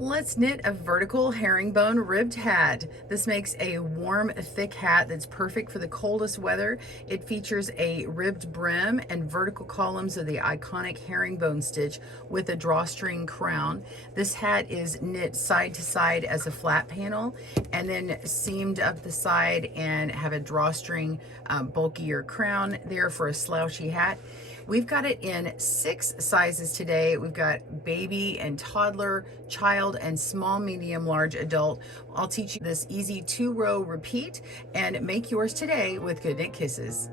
Let's knit a vertical herringbone ribbed hat. This makes a warm, thick hat that's perfect for the coldest weather. It features a ribbed brim and vertical columns of the iconic herringbone stitch with a drawstring crown. This hat is knit side to side as a flat panel and then seamed up the side and have a drawstring bulkier crown there for a slouchy hat. We've got it in 6 sizes today. We've got baby and toddler, child, and small, medium, large, adult. I'll teach you this easy 2-row repeat and make yours today with GoodKnit Kisses.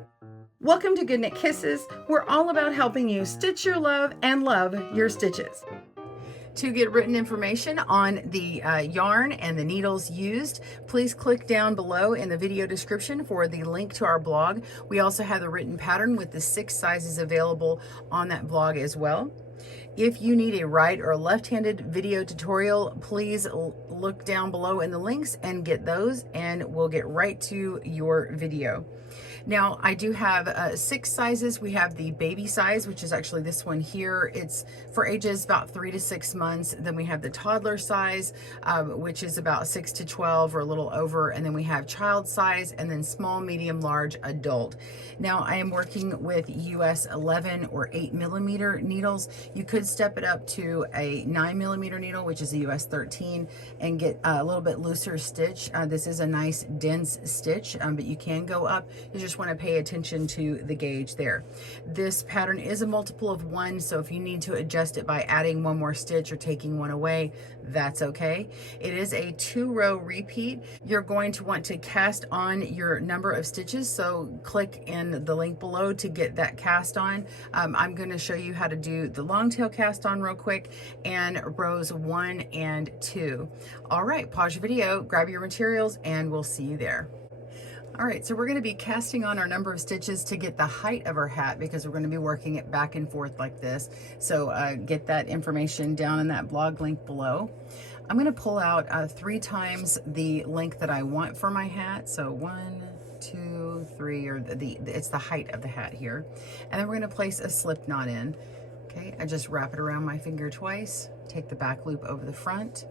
Welcome to GoodKnit Kisses. We're all about helping you stitch your love and love your stitches. To get written information on the yarn and the needles used, please click down below in the video description for the link to our blog. We also have the written pattern with the 6 sizes available on that blog as well. If you need a right or left-handed video tutorial, please look down below in the links and get those, and we'll get right to your video. Now, I do have 6 sizes. We have the baby size, which is actually this one here. It's for ages about 3 to 6 months. Then we have the toddler size, which is about 6 to 12 or a little over. And then we have child size, and then small, medium, large, adult. Now, I am working with US 11 or 8 millimeter needles. You could step it up to a 9 millimeter needle, which is a US 13, and get a little bit looser stitch. This is a nice dense stitch, but you can go up. You just want to pay attention to the gauge there. This pattern is a multiple of 1, so if you need to adjust it by adding 1 more stitch or taking 1 away, that's okay. It is a 2-row repeat. You're going to want to cast on your number of stitches, so click in the link below to get that cast on. I'm going to show you how to do the long tail cast on real quick and rows 1 and 2. All right, pause your video, grab your materials, and we'll see you there. All right, so we're going to be casting on our number of stitches to get the height of our hat because we're going to be working it back and forth like this. So get that information down in that blog link below. I'm going to pull out 3 times the length that I want for my hat. So 1, 2, 3, or it's the height of the hat here. And then we're going to place a slip knot in. Okay, I just wrap it around my finger twice, take the back loop over the front,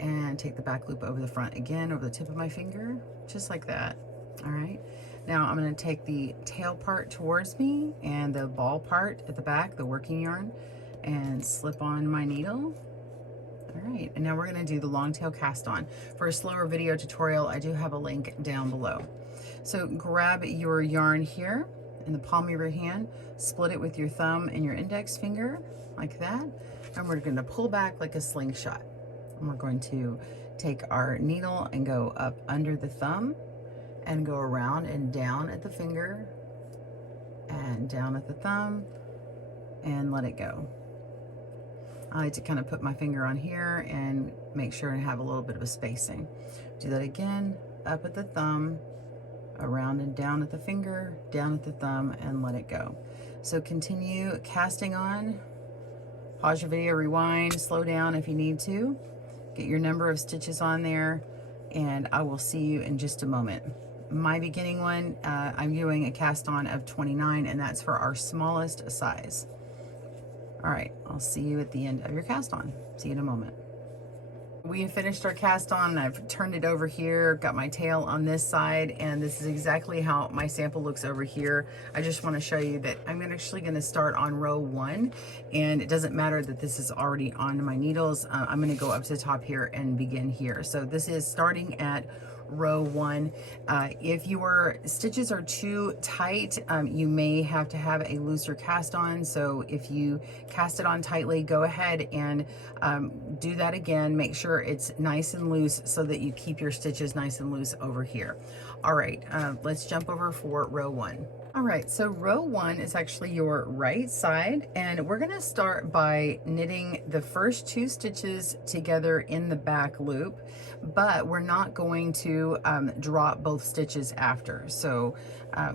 and take the back loop over the front again over the tip of my finger, just like that. All right, now I'm going to take the tail part towards me and the ball part at the back, the working yarn, and slip on my needle. All right, and now we're going to do the long tail cast on. For a slower video tutorial, I do have a link down below. So grab your yarn here in the palm of your hand, split it with your thumb and your index finger like that, and we're going to pull back like a slingshot. And we're going to take our needle and go up under the thumb and go around and down at the finger and down at the thumb and let it go. I like to kind of put my finger on here and make sure and have a little bit of a spacing. Do that again, up at the thumb, around and down at the finger, down at the thumb, and let it go. So continue casting on. Pause your video, rewind, slow down if you need to. Get your number of stitches on there, and I will see you in just a moment. My beginning one, I'm doing a cast on of 29, and that's for our smallest size. All right, I'll see you at the end of your cast on. See you in a moment. We have finished our cast on, and I've turned it over here, got my tail on this side, and this is exactly how my sample looks over here. I just want to show you that I'm actually going to start on row 1, and it doesn't matter that this is already on my needles. I'm going to go up to the top here and begin here. So this is starting at row 1. If your stitches are too tight, you may have to have a looser cast on. So if you cast it on tightly, go ahead and do that again. Make sure it's nice and loose so that you keep your stitches nice and loose over here. All right, let's jump over for row 1. All right, so row 1 is actually your right side, and we're going to start by knitting the first 2 stitches together in the back loop, but we're not going to drop both stitches after. So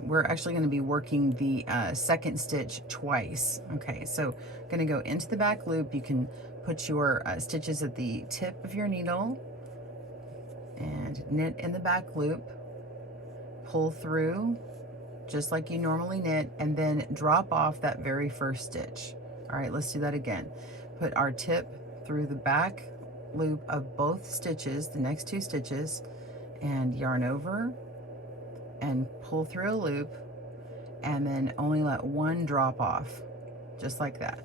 we're actually going to be working the second stitch twice. Okay, so I'm going to go into the back loop. You can put your stitches at the tip of your needle and knit in the back loop, pull through just like you normally knit, and then drop off that very first stitch. All right, let's do that again. Put our tip through the back loop of both stitches, the next 2 stitches, and yarn over and pull through a loop, and then only let one drop off, just like that.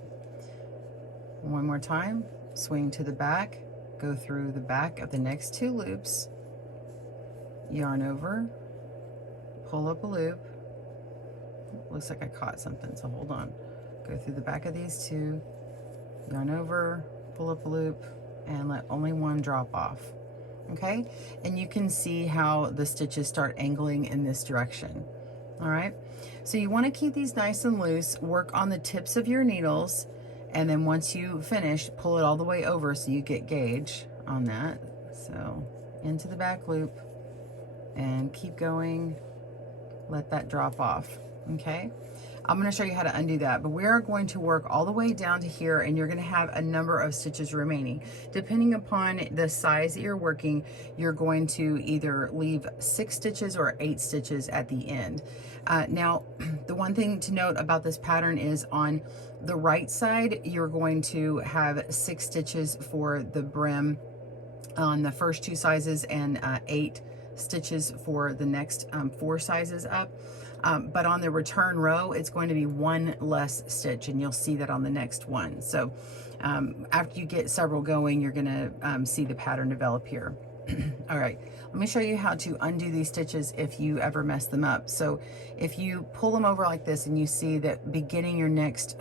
One more time, swing to the back, go through the back of the next 2 loops, yarn over, pull up a loop. Looks like I caught something, so hold on. Go through the back of these 2, yarn over, pull up a loop, and let only one drop off. Okay, and you can see how the stitches start angling in this direction. All right, so you want to keep these nice and loose, work on the tips of your needles, and then once you finish, pull it all the way over so you get gauge on that. So into the back loop and keep going, let that drop off. Okay, I'm going to show you how to undo that, but we are going to work all the way down to here, and you're going to have a number of stitches remaining. Depending upon the size that you're working, you're going to either leave 6 stitches or 8 stitches at the end. Now, the one thing to note about this pattern is on the right side, you're going to have 6 stitches for the brim on the first 2 sizes and 8 stitches for the next 4 sizes up. But on the return row, it's going to be 1 less stitch, and you'll see that on the next one. So after you get several going, you're gonna see the pattern develop here. All right, let me show you how to undo these stitches if you ever mess them up. So if you pull them over like this and you see that beginning your next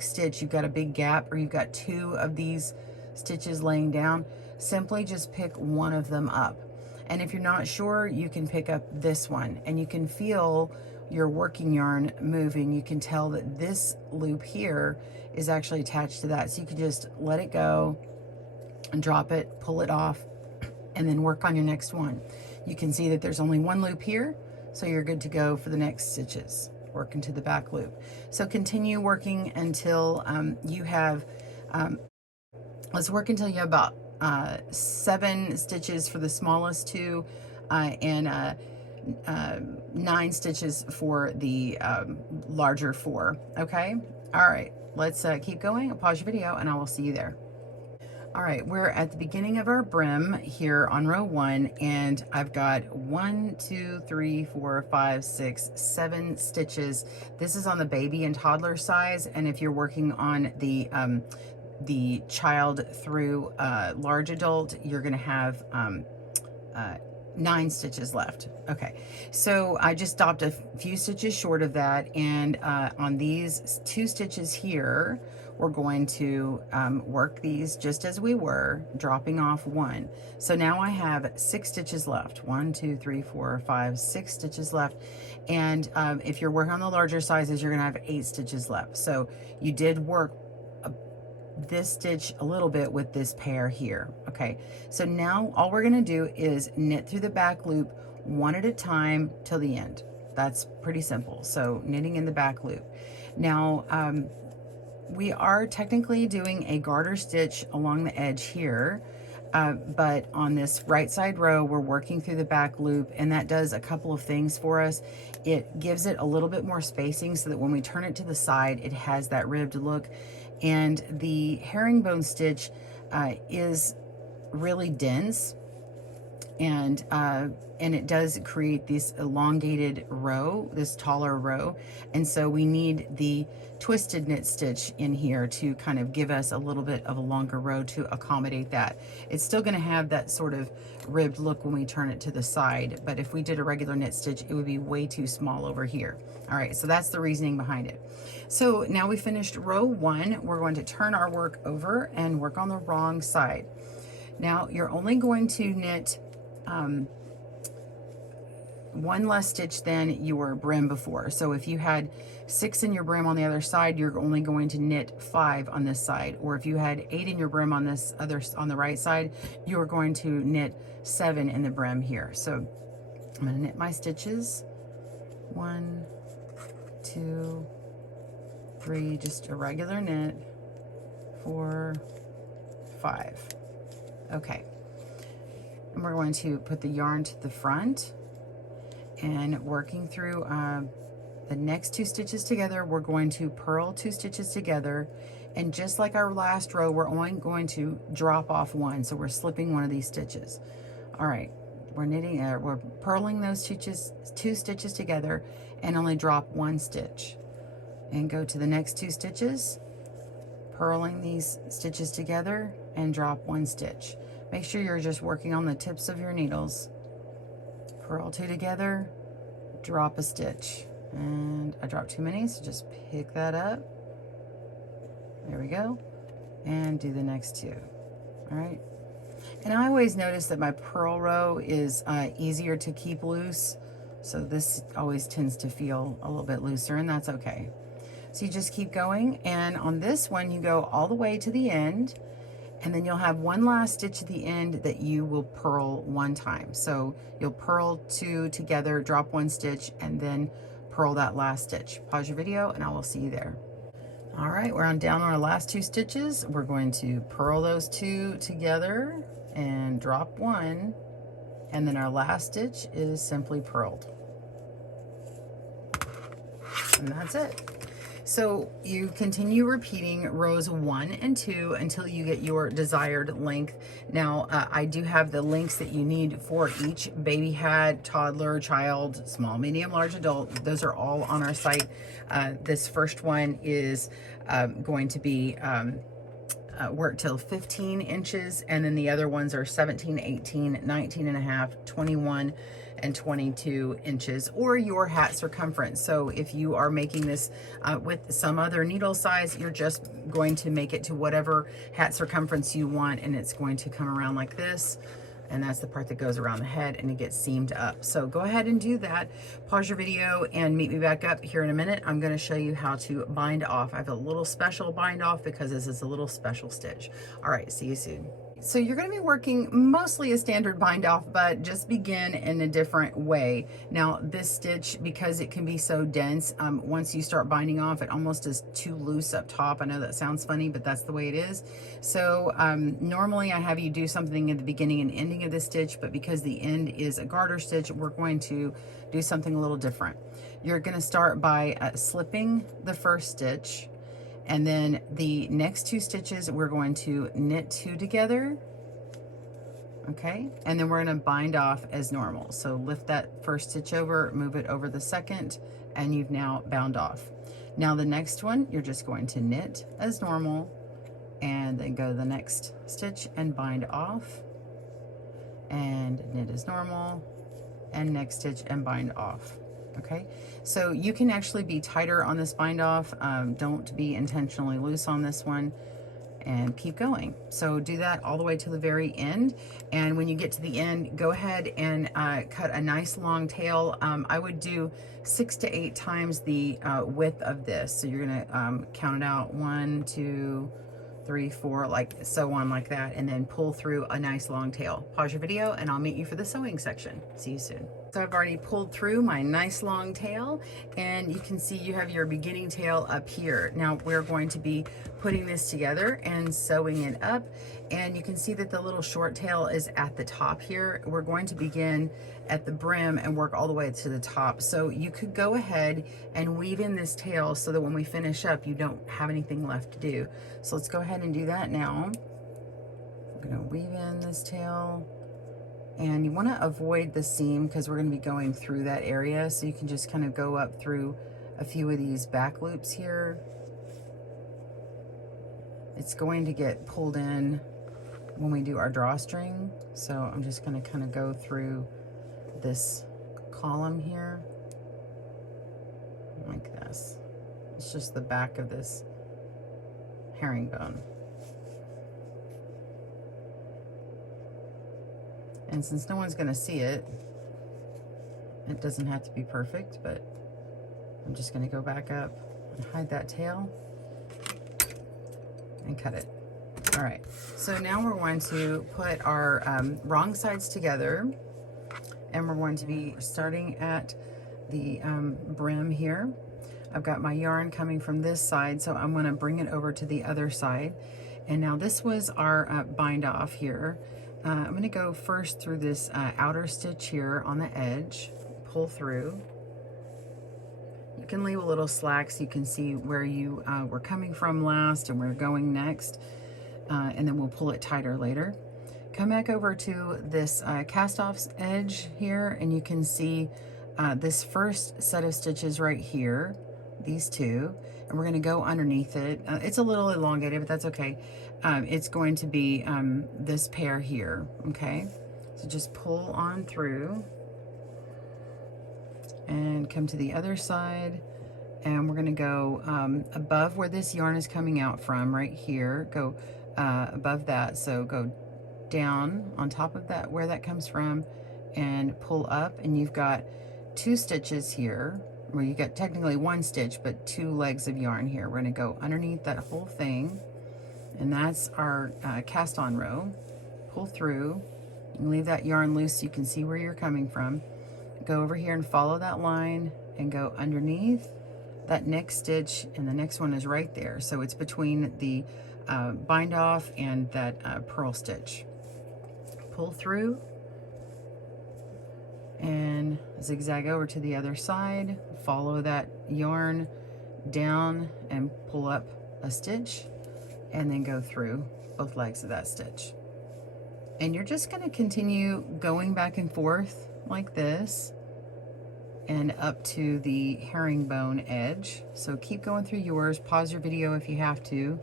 stitch, you've got a big gap, or you've got 2 of these stitches laying down, simply just pick one of them up. And if you're not sure, you can pick up this one, and you can feel your working yarn moving. You can tell that this loop here is actually attached to that. So you can just let it go and drop it, pull it off, and then work on your next one. You can see that there's only 1 loop here, so you're good to go for the next stitches. Work into the back loop. So continue working until you have, let's work until you have about 7 stitches for the smallest 2 and 9 stitches for the larger 4. Okay, all right, let's keep going. I'll pause your video and I will see you there. All right, we're at the beginning of our brim here on row 1, and I've got 1, 2, 3, 4, 5, 6, 7 stitches. This is on the baby and toddler size, and if you're working on the child through large adult, you're going to have 9 stitches left. Okay, so I just stopped a few stitches short of that, and on these 2 stitches here, we're going to work these just as we were, dropping off 1. So now I have 6 stitches left. 1, 2, 3, 4, 5, 6 stitches left. And if you're working on the larger sizes, you're going to have 8 stitches left. So you did work this stitch a little bit with this pair here. Okay, so now all we're going to do is knit through the back loop 1 at a time till the end. That's pretty simple. So knitting in the back loop. Now we are technically doing a garter stitch along the edge here, but on this right side row we're working through the back loop, and that does a couple of things for us. It gives it a little bit more spacing so that when we turn it to the side, it has that ribbed look. And the herringbone stitch is really dense, and it does create this elongated row, this taller row, and so we need the twisted knit stitch in here to kind of give us a little bit of a longer row to accommodate that. It's still going to have that sort of ribbed look when we turn it to the side, but if we did a regular knit stitch, it would be way too small over here. All right, so that's the reasoning behind it. So now we finished row 1. We're going to turn our work over and work on the wrong side. Now you're only going to knit 1 less stitch than your brim before. So if you had 6 in your brim on the other side, you're only going to knit 5 on this side. Or if you had 8 in your brim on this other, on the right side, you are going to knit 7 in the brim here. So I'm going to knit my stitches. 1, 2, 3, just a regular knit. 4, 5. Okay. And we're going to put the yarn to the front, and working through the next 2 stitches together, we're going to purl 2 stitches together, And just like our last row, we're only going to drop off one. So we're slipping one of these stitches. All right, we're knitting, we're purling those two stitches together and only drop one stitch. And go to the next two stitches, purling these stitches together and drop one stitch. Make sure you're just working on the tips of your needles. Purl two together, drop a stitch. And I dropped too many, so just pick that up. There we go. And do the next two. All right. And I always notice that my purl row is easier to keep loose. So this always tends to feel a little bit looser, and that's okay. So you just keep going, and on this one you go all the way to the end, and then you'll have one last stitch at the end that you will purl one time. So you'll purl two together, drop one stitch, and then purl that last stitch. Pause your video and I will see you there. All right, we're down on our last two stitches. We're going to purl those two together and drop one, and then our last stitch is simply purled. And that's it. So you continue repeating rows 1 and 2 until you get your desired length. Now, I do have the links that you need for each baby hat, toddler, child, small, medium, large adult. Those are all on our site. This first one is going to be work till 15 inches, and then the other ones are 17, 18, 19 and a half, 21, and 22 inches, or your hat circumference. So if you are making this with some other needle size, you're just going to make it to whatever hat circumference you want, and it's going to come around like this. And that's the part that goes around the head and it gets seamed up. So go ahead and do that. Pause your video and meet me back up here in a minute. I'm going to show you how to bind off. I have a little special bind off because this is a little special stitch. All right, see you soon. So you're going to be working mostly a standard bind off, but just begin in a different way. Now this stitch, because it can be so dense, once you start binding off, it almost is too loose up top. I know that sounds funny, but that's the way it is. So normally I have you do something at the beginning and ending of the stitch, but because the end is a garter stitch, we're going to do something a little different. You're going to start by slipping the first stitch, and then the next two stitches we're going to knit two together, okay, and then we're going to bind off as normal. So lift that first stitch over, move it over the second, and you've now bound off. Now the next one, you're just going to knit as normal, and then go to the next stitch and bind off, and knit as normal, and next stitch and bind off. Okay, so you can actually be tighter on this bind off. Don't be intentionally loose on this one, and keep going. So do that all the way to the very end, and when you get to the end, go ahead and cut a nice long tail. I would do 6 to 8 times the width of this. So you're gonna count it out, 1, 2, 3, 4, like so on, like that, and then pull through a nice long tail. Pause your video and I'll meet you for the sewing section. See you soon. So I've already pulled through my nice long tail, and you can see you have your beginning tail up here. Now we're going to be putting this together and sewing it up, and you can see that the little short tail is at the top here. We're going to begin at the brim and work all the way to the top. So you could go ahead and weave in this tail so that when we finish up, you don't have anything left to do. So let's go ahead and do that now. I'm gonna weave in this tail. And you want to avoid the seam because we're going to be going through that area. So you can just kind of go up through a few of these back loops here. It's going to get pulled in when we do our drawstring. So I'm just going to kind of go through this column here like this. It's just the back of this herringbone. And since no one's gonna see it, it doesn't have to be perfect, but I'm just gonna go back up and hide that tail and cut it. All right, so now we're going to put our wrong sides together, and we're going to be starting at the brim here. I've got my yarn coming from this side, so I'm gonna bring it over to the other side. And now this was our bind off here. I'm going to go first through this outer stitch here on the edge, pull through. You can leave a little slack so you can see where you were coming from last and where you're going next, and then we'll pull it tighter later. Come back over to this cast off edge here, and you can see this first set of stitches right here, these two, and we're going to go underneath it. It's a little elongated, but that's okay. It's going to be this pair here, okay? So just pull on through and come to the other side, and we're going to go above where this yarn is coming out from, right here. Go above that, so go down on top of that where that comes from and pull up, and you've got 2 stitches here, where you got technically 1 stitch but 2 legs of yarn here. We're going to go underneath that whole thing, and that's our cast on row. Pull through and leave that yarn loose so you can see where you're coming from. Go over here and follow that line and go underneath that next stitch, and the next one is right there, so it's between the bind off and that purl stitch. Pull through and zigzag over to the other side, follow that yarn down and pull up a stitch, and then go through both legs of that stitch. And you're just going to continue going back and forth like this and up to the herringbone edge. So keep going through yours, pause your video if you have to,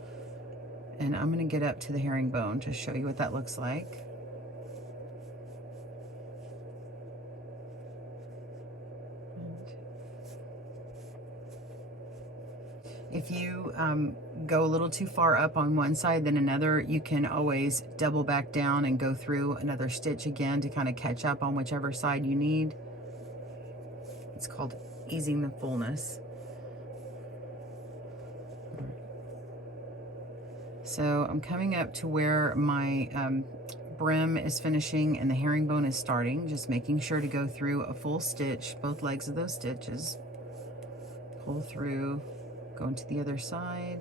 and I'm going to get up to the herringbone to show you what that looks like. If you go a little too far up on one side than another, you can always double back down and go through another stitch again to kind of catch up on whichever side you need. It's called easing the fullness. So I'm coming up to where my brim is finishing and the herringbone is starting, just making sure to go through a full stitch, both legs of those stitches. Pull through, go into the other side.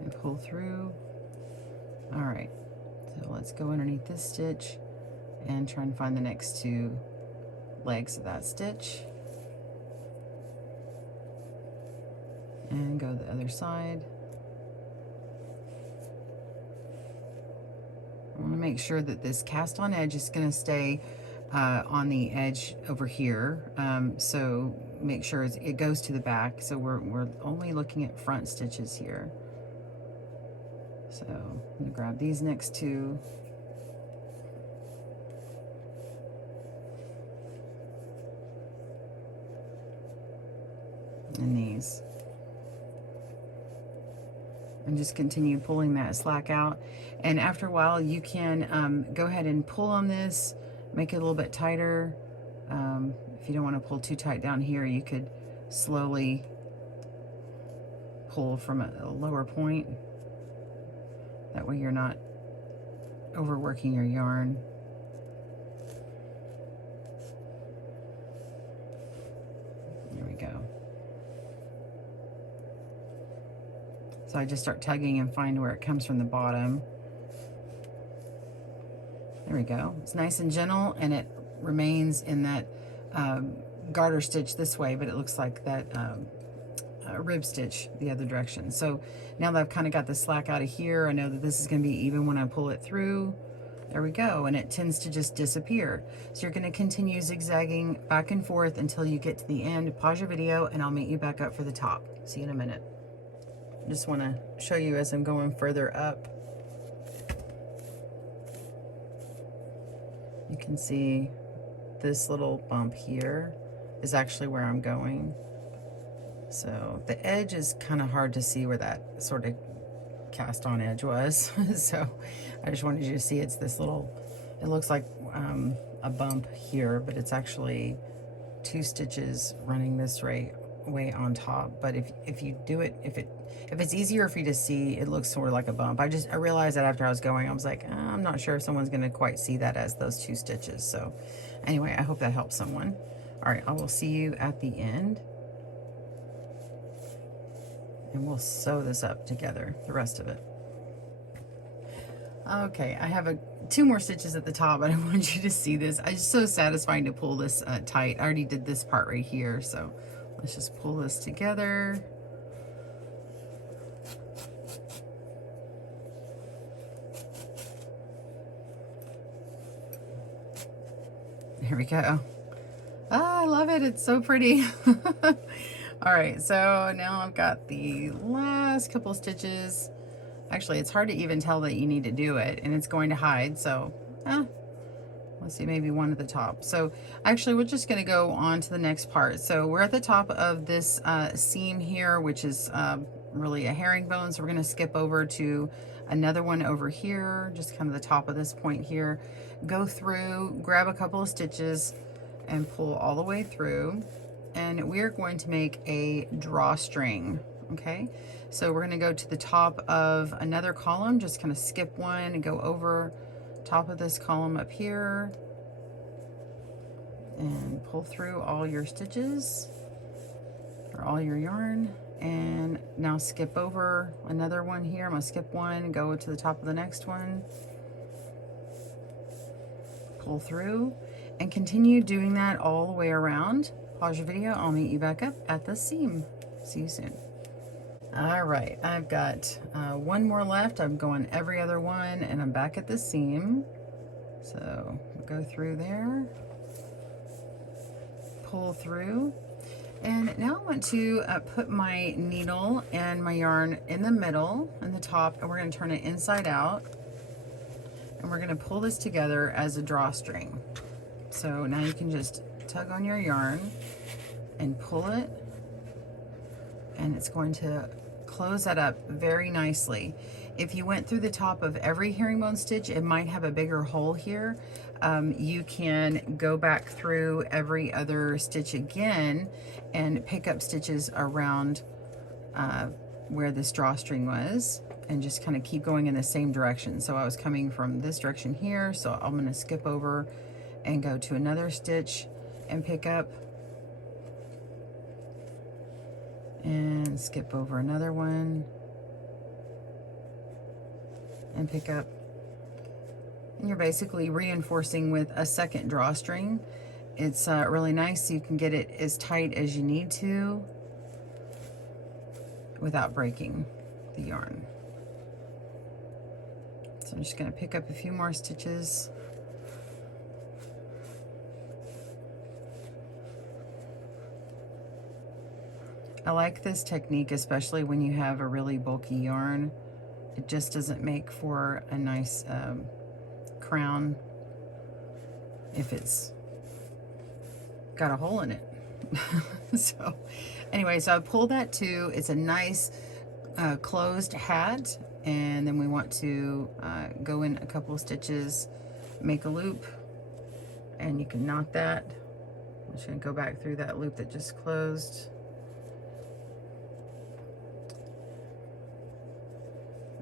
And pull through. All right, so let's go underneath this stitch and try and find the next 2 legs of that stitch. And go to the other side. I want to make sure that this cast on edge is going to stay on the edge over here, so make sure it goes to the back, so we're only looking at front stitches here. So I'm going to grab these next 2. And these. And just continue pulling that slack out. And after a while, you can go ahead and pull on this, make it a little bit tighter. If you don't want to pull too tight down here, you could slowly pull from a lower point. That way you're not overworking your yarn. There we go. So I just start tugging and find where it comes from the bottom. There we go. It's nice and gentle, and it remains in that garter stitch this way, but it looks like that rib stitch the other direction. So now that I've kind of got the slack out of here, I know that this is going to be even when I pull it through. There we go, and it tends to just disappear. So you're going to continue zigzagging back and forth until you get to the end. Pause your video, and I'll meet you back up for the top. See you in a minute. Just want to show you as I'm going further up. You can see this little bump here is actually where I'm going. So the edge is kind of hard to see where that sort of cast on edge was. So I just wanted you to see it's this little, it looks like a bump here, but it's actually 2 stitches running this way on top. But if you do it, if it's easier for you to see, it looks sort of like a bump. I realized that after I was going, I was like, I'm not sure if someone's going to quite see that as those 2 stitches. So anyway, I hope that helps someone. All right, I will see you at the end, and we'll sew this up together, the rest of it. Okay, I have two more stitches at the top, but I want you to see this. It's so satisfying to pull this tight. I already did this part right here, so let's just pull this together. Here we go. Ah, I love it. It's so pretty. All right, so now I've got the last couple stitches. Actually, it's hard to even tell that you need to do it, and it's going to hide, so let's see, maybe one at the top. So actually, we're just going to go on to the next part. So we're at the top of this seam here, which is really a herringbone. So we're going to skip over to another one over here, just kind of the top of this point here. Go through, grab a couple of stitches, and pull all the way through. And we're going to make a drawstring, okay? So we're gonna go to the top of another column, just kind of skip one and go over top of this column up here and pull through all your stitches or all your yarn. And now skip over another one here. I'm gonna skip one and go to the top of the next one. Pull through and continue doing that all the way around. Pause your video, I'll meet you back up at the seam. See you soon. All right, I've got one more left. I'm going every other one and I'm back at the seam. So go through there, pull through. And now I want to put my needle and my yarn in the middle, in the top, and we're gonna turn it inside out. And we're gonna pull this together as a drawstring. So now you can just tug on your yarn and pull it, and it's going to close that up very nicely. If you went through the top of every herringbone stitch, it might have a bigger hole here. You can go back through every other stitch again and pick up stitches around where this drawstring was, and just kind of keep going in the same direction. So I was coming from this direction here, so I'm going to skip over and go to another stitch and pick up, and skip over another one and pick up. And you're basically reinforcing with a second drawstring. It's really nice, so you can get it as tight as you need to without breaking the yarn. So I'm just going to pick up a few more stitches. I like this technique, especially when you have a really bulky yarn. It just doesn't make for a nice crown if it's got a hole in it. So anyway, so I pulled that too. It's a nice closed hat, and then we want to go in a couple of stitches, make a loop, and you can knot that. I'm just going to go back through that loop that just closed.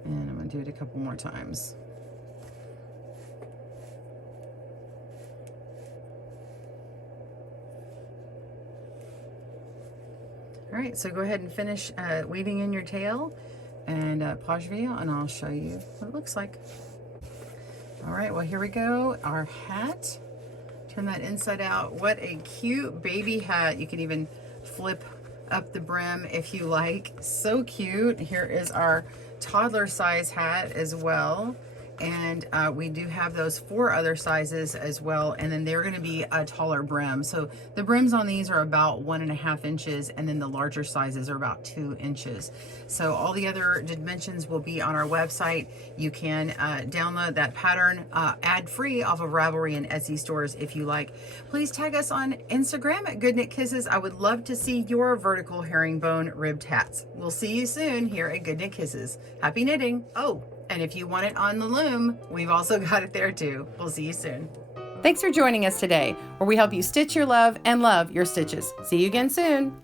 And I'm going to do it a couple more times. All right, so go ahead and finish weaving in your tail, and pause your video and I'll show you what it looks like. All right, well, here we go, our hat. Turn that inside out. What a cute baby hat. You can even flip up the brim if you like. So cute. Here is our toddler size hat as well, and we do have those 4 other sizes as well, and then they're going to be a taller brim. So the brims on these are about 1.5 inches, and then the larger sizes are about 2 inches. So all the other dimensions will be on our website. You can download that pattern ad-free off of Ravelry and Etsy stores if you like. Please tag us on Instagram at GoodKnitKisses. I would love to see your vertical herringbone ribbed hats. We'll see you soon here at GoodKnit Kisses. Happy knitting. Oh, and if you want it on the loom, we've also got it there too. We'll see you soon. Thanks for joining us today, where we help you stitch your love and love your stitches. See you again soon.